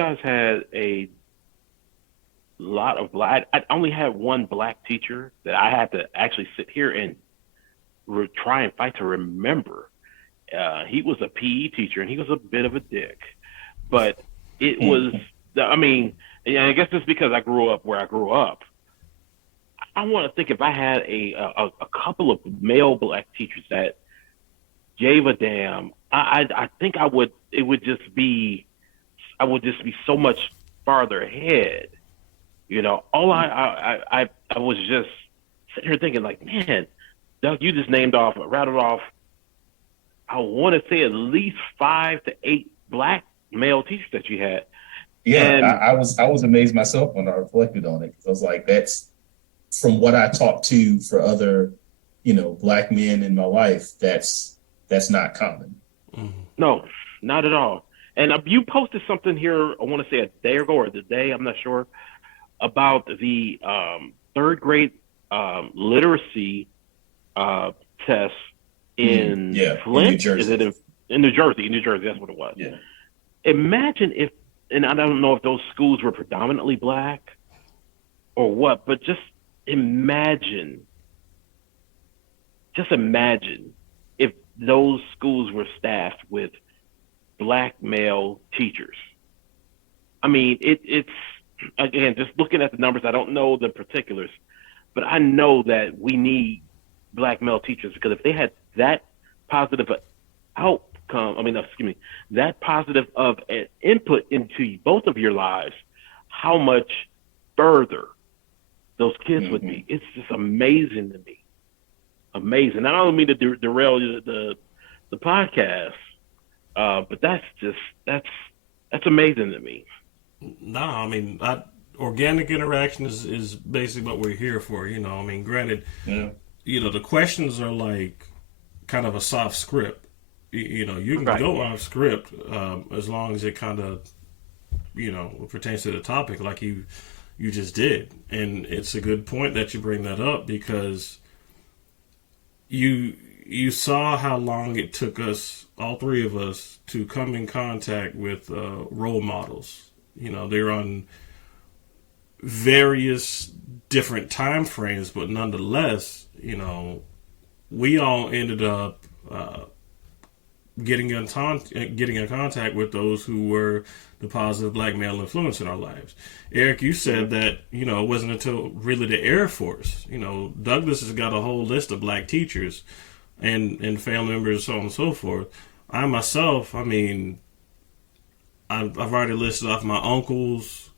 guys had a lot of black. I only had one black teacher that I had to actually sit here and try and fight to remember. He was a PE teacher, and he was a bit of a dick, but it was. I mean, yeah, I guess it's because I grew up where I grew up. I want to think if I had a couple of male black teachers that gave a damn. I think I would. It would just be. I would just be so much farther ahead. You know, all I was just sitting here thinking like, man, Doug, you just rattled off. I want to say at least 5 to 8 black male teachers that you had. Yeah, And I was amazed myself when I reflected on it because I was like, that's from what I talked to for other, black men in my life. That's not common. no, not at all. And you posted something here, I want to say a day ago or the day, I'm not sure, about the third grade literacy test in Yeah, in New Flint. Is Jersey. it in New Jersey? In New Jersey, that's what it was. Yeah. Imagine if, and I don't know if those schools were predominantly black or what, but imagine, just imagine if those schools were staffed with black male teachers. I mean, it's again just looking at the numbers. I don't know the particulars, but I know that we need black male teachers because if they had that positive outcome, excuse me, that positive of an input into both of your lives, how much further those kids would be. It's just amazing to me. Amazing. I don't mean to derail the podcast, but that's amazing to me. No, I mean, organic interaction is basically what we're here for. I mean, granted, Yeah. The questions are like kind of a soft script. You can Right. go off script as long as it kind of, pertains to the topic, like you just did. And it's a good point that you bring that up because you saw how long it took us, all three of us, to come in contact with role models. They're on various different time frames, but nonetheless, we all ended up getting in contact with those who were the positive black male influence in our lives. Eric, you said that it wasn't until really the Air Force. Douglas has got a whole list of black teachers and family members, so on and so forth. I myself, I mean, I've already listed off my uncles.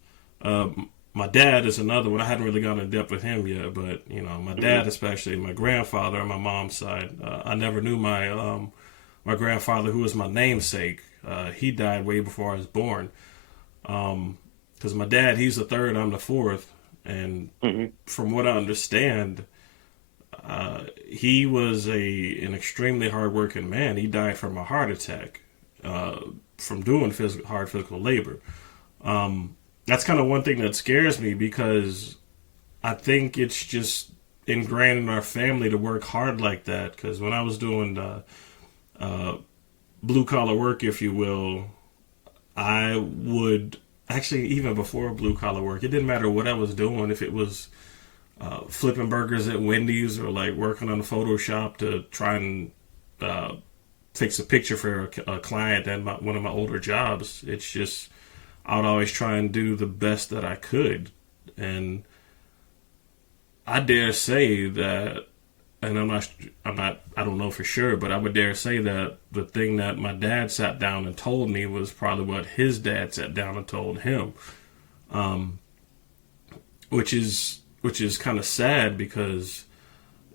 My dad is another one. I hadn't really gone in depth with him yet, but my dad, especially my grandfather on my mom's side. I never knew my grandfather, who was my namesake. He died way before I was born. Because my dad, he's the third, I'm the fourth, and from what I understand, he was an extremely hardworking man. He died from a heart attack from doing hard physical labor. That's kind of one thing that scares me because I think it's just ingrained in our family to work hard like that. Because when I was doing blue collar work, if you will, I would actually, even before blue collar work, it didn't matter what I was doing. If it was flipping burgers at Wendy's or like working on Photoshop to try and fix a picture for a client and one of my older jobs, it's just I would always try and do the best that I could. And I dare say that, and I don't know for sure, but I would dare say that the thing that my dad sat down and told me was probably what his dad sat down and told him. Which is kind of sad because,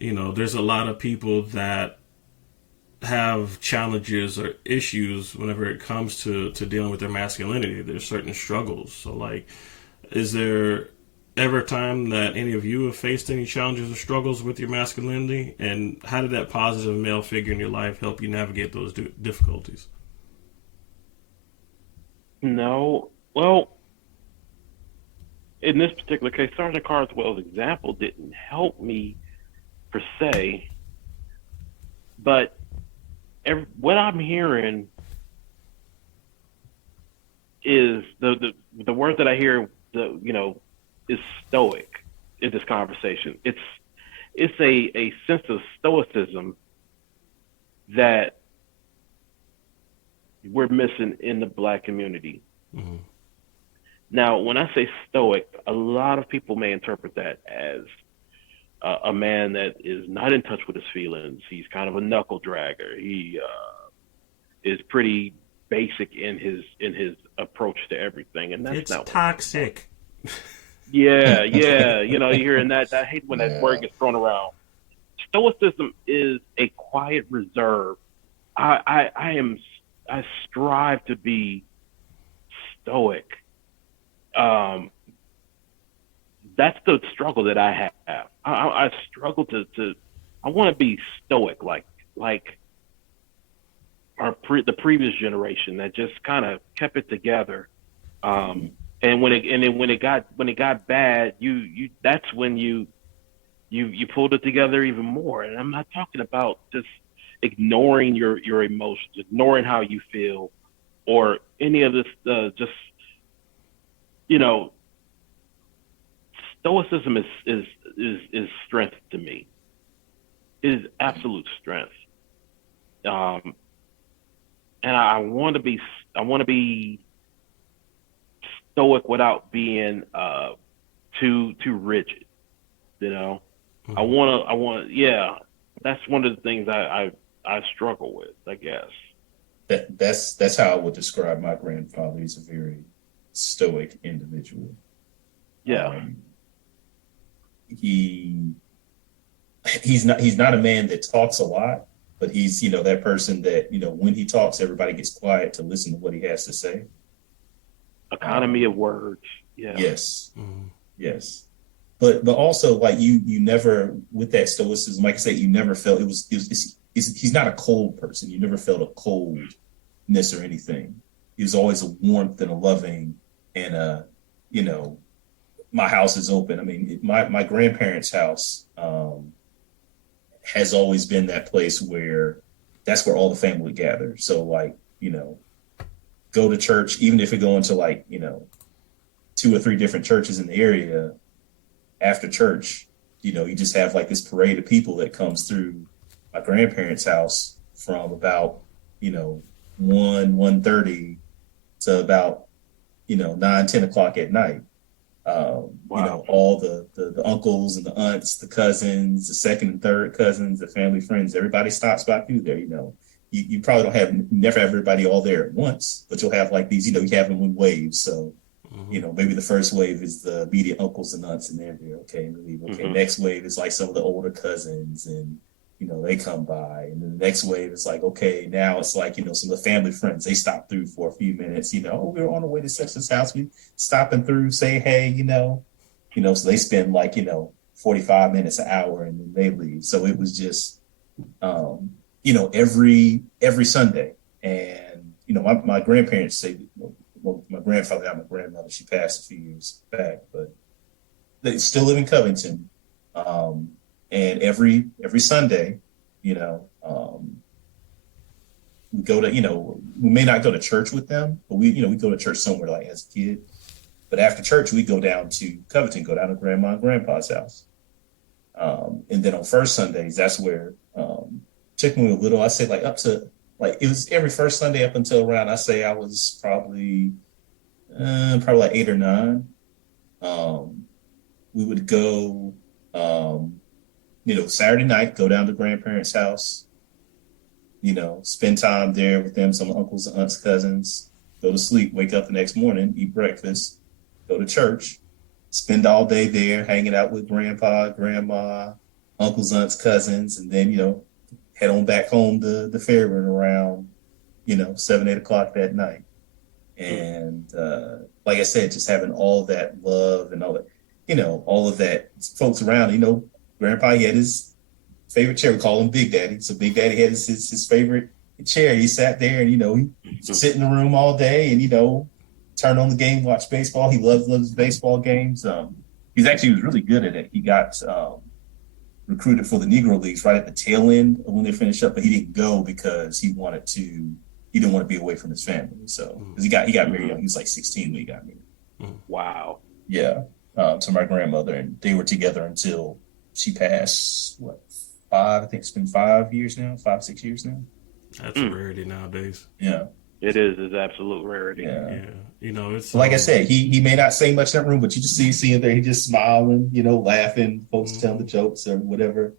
there's a lot of people that have challenges or issues whenever it comes to dealing with their masculinity. There's certain struggles. So, like, is there ever a time that any of you have faced any challenges or struggles with your masculinity? And how did that positive male figure in your life help you navigate those difficulties? No, well, in this particular case, Sergeant Carswell's example didn't help me per se, but what I'm hearing is the word that I hear, is stoic in this conversation. It's a sense of stoicism that we're missing in the Black community. Mm-hmm. Now, when I say stoic, a lot of people may interpret that as a man that is not in touch with his feelings. He's kind of a knuckle dragger. He is pretty basic in his approach to everything, and that's It's not toxic. Yeah, you hearing that. I hate when that word gets thrown around. Stoicism is a quiet reserve. I strive to be stoic. That's the struggle that I have. I struggle to I want to be stoic like the previous generation that just kind of kept it together. And when it got bad, you that's when you pulled it together even more. And I'm not talking about just ignoring your emotions, ignoring how you feel, or any of this. Just stoicism is strength to me. It is absolute strength. And I want to be stoic without being too rigid. Mm-hmm. I want that's one of the things I struggle with, I guess. That's how I would describe my grandfather. He's a very stoic individual. Yeah. He's not a man that talks a lot, but he's that person that when he talks, everybody gets quiet to listen to what he has to say. Economy of words. Yeah. Yes. Mm-hmm. Yes. But also, like, you never, with that stoicism, like I said, you never felt he's not a cold person. You never felt a coldness or anything. He was always a warmth and a loving, and my house is open. I mean, my grandparents' house has always been that place where that's where all the family gathers. So, like, go to church, even if you're going to 2 or 3 different churches in the area. After church, you just have like this parade of people that comes through my grandparents' house from about 1:30 to about 9-10 o'clock at night. Wow. All the uncles and the aunts, the cousins, the second and third cousins, the family friends, everybody stops by through there. You probably never have everybody all there at once, but you'll have like these, you have them in waves. So, maybe the first wave is the immediate uncles and aunts, and they're there. Okay, and leave. Okay, Mm-hmm. Next wave is like some of the older cousins, and they come by, and then the next wave is like, okay, now it's like some of the family friends. They stop through for a few minutes. We're on the way to such and house. We stopping through, say hey, so they spend 45 minutes, an hour, and then they leave. So it was just every Sunday. And my grandparents say, well, my grandfather, not my grandmother, she passed a few years back, but they still live in Covington. And every Sunday, we go to, we may not go to church with them, but we go to church somewhere, like, as a kid. But after church, we go down to Covington, go down to Grandma and Grandpa's house. And then on first Sundays, that's where, took me a little, I say, like, up to, like, it was every first Sunday up until around, I say I was probably like 8 or 9. We would go, Saturday night, go down to grandparents' house, spend time there with them, some uncles, aunts, cousins, go to sleep, wake up the next morning, eat breakfast, go to church, spend all day there hanging out with grandpa, grandma, uncles, aunts, cousins, and then, head on back home to the Fairburn around, 7, 8 o'clock that night. And like I said, just having all that love and all that, all of that folks around, Grandpa, he had his favorite chair. We call him Big Daddy. So Big Daddy had his favorite chair. He sat there and, he sit in the room all day and, turn on the game, watch baseball. He loves baseball games. He was really good at it. He got recruited for the Negro Leagues right at the tail end of when they finished up, but he didn't go because he wanted to, he didn't want to be away from his family. So because he got married young, he was like 16 when he got married. Wow. Yeah, to my grandmother, and they were together until she passed. What, 5? I think it's been 5 years now, 5, 6 years now. That's a rarity nowadays. Yeah, It is. It's absolute rarity. yeah. Yeah, it's Like I said, he may not say much in that room, but you just see him there. He just smiling, laughing, folks telling the jokes or whatever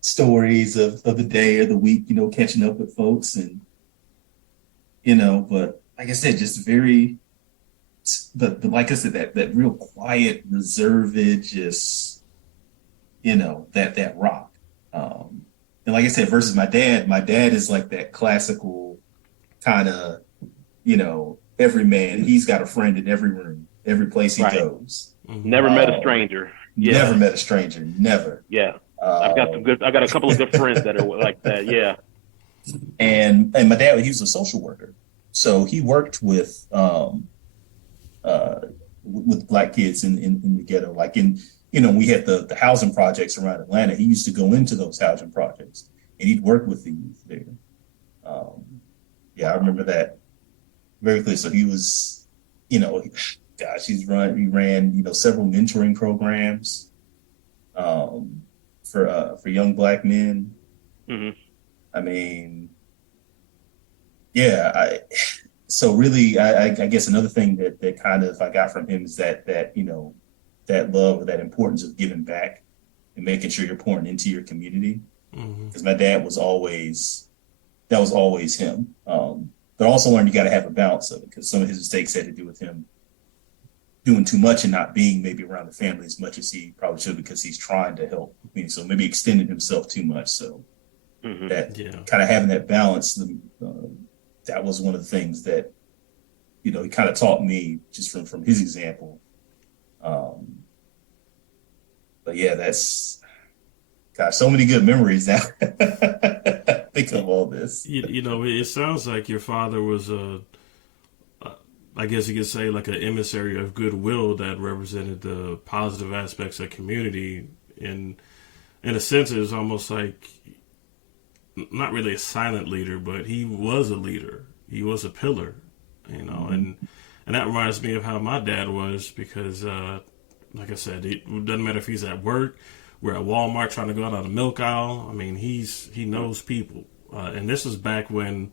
stories of the day or the week, catching up with folks, and But like I said, just very. But like I said, that real quiet, reserved, just that rock. And like I said, versus my dad is like that classical kind of every man. He's got a friend in every room, every place he goes. Never met a stranger. Yeah. Never met a stranger. Never. Yeah. I got a couple of good friends that are like that. Yeah. And my dad, he was a social worker, so he worked with black kids in the ghetto. Like we had the housing projects around Atlanta. He used to go into those housing projects and he'd work with the youth there. I remember that very clearly. So he was, he ran several mentoring programs for young black men. Mm-hmm. I mean, yeah, so really, I guess another thing that kind of I got from him is that that love or that importance of giving back and making sure you're pouring into your community. Because my dad was always him. But also learned you got to have a balance of it, because some of his mistakes had to do with him doing too much and not being maybe around the family as much as he probably should, because he's trying to help. So maybe extending himself too much. So that kind of having that balance, that was one of the things that, he kind of taught me just from his example. But yeah, that's, gosh, so many good memories now. Think of all this. It sounds like your father was I guess you could say like an emissary of goodwill that represented the positive aspects of community. In a sense, it was almost like not really a silent leader, but he was a leader. He was a pillar, and that reminds me of how my dad was, because, like I said, it doesn't matter if he's at work, we're at Walmart trying to go out on the milk aisle. I mean, he knows people. And this was back when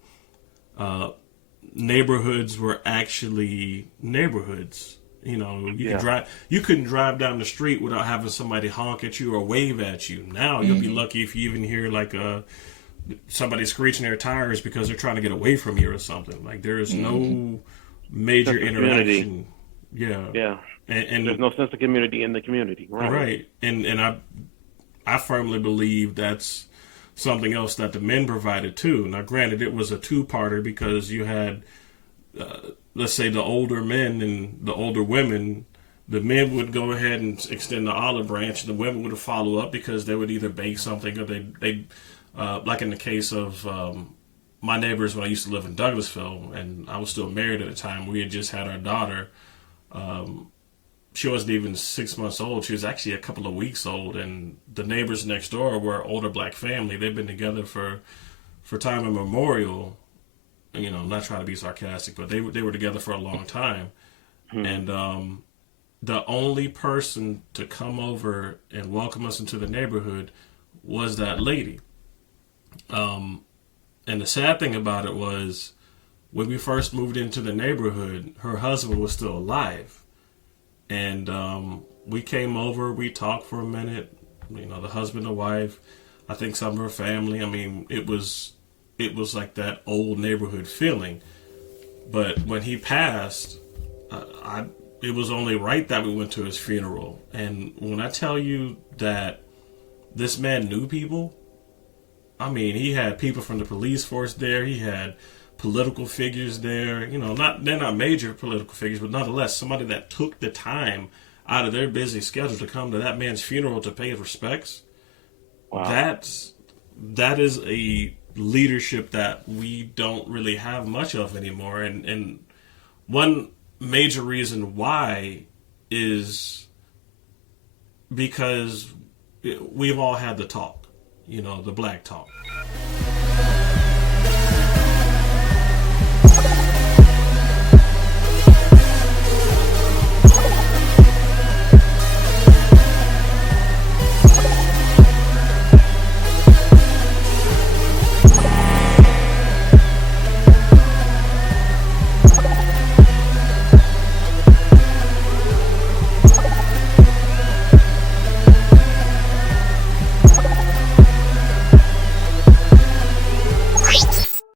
neighborhoods were actually neighborhoods. You couldn't drive down the street without having somebody honk at you or wave at you. Now you'll be lucky if you even hear like somebody screeching their tires because they're trying to get away from you or something. Like there is no major interaction. Yeah. And there's no sense of community in the community. Right. And I firmly believe that's something else that the men provided too. Now, granted, it was a two-parter, because you had, let's say, the older men and the older women. The men would go ahead and extend the olive branch, and the women would follow up, because they would either bake something or they like in the case of my neighbors when I used to live in Douglasville, and I was still married at the time. We had just had our daughter. She wasn't even 6 months old. She was actually a couple of weeks old. And the neighbors next door were an older black family. They've been together for time immemorial. I'm not trying to be sarcastic, but they were together for a long time. And the only person to come over and welcome us into the neighborhood was that lady. And the sad thing about it was, when we first moved into the neighborhood, her husband was still alive. And we came over, we talked for a minute, the husband and wife, I think some of her family. I mean, it was like that old neighborhood feeling. But when he passed, it was only right that we went to his funeral. And when I tell you that this man knew people, I mean, he had people from the police force there, he had political figures there, they're not major political figures, but nonetheless, somebody that took the time out of their busy schedule to come to that man's funeral to pay his respects. Wow. That is a leadership that we don't really have much of anymore. And one major reason why is because we've all had the talk, the black talk.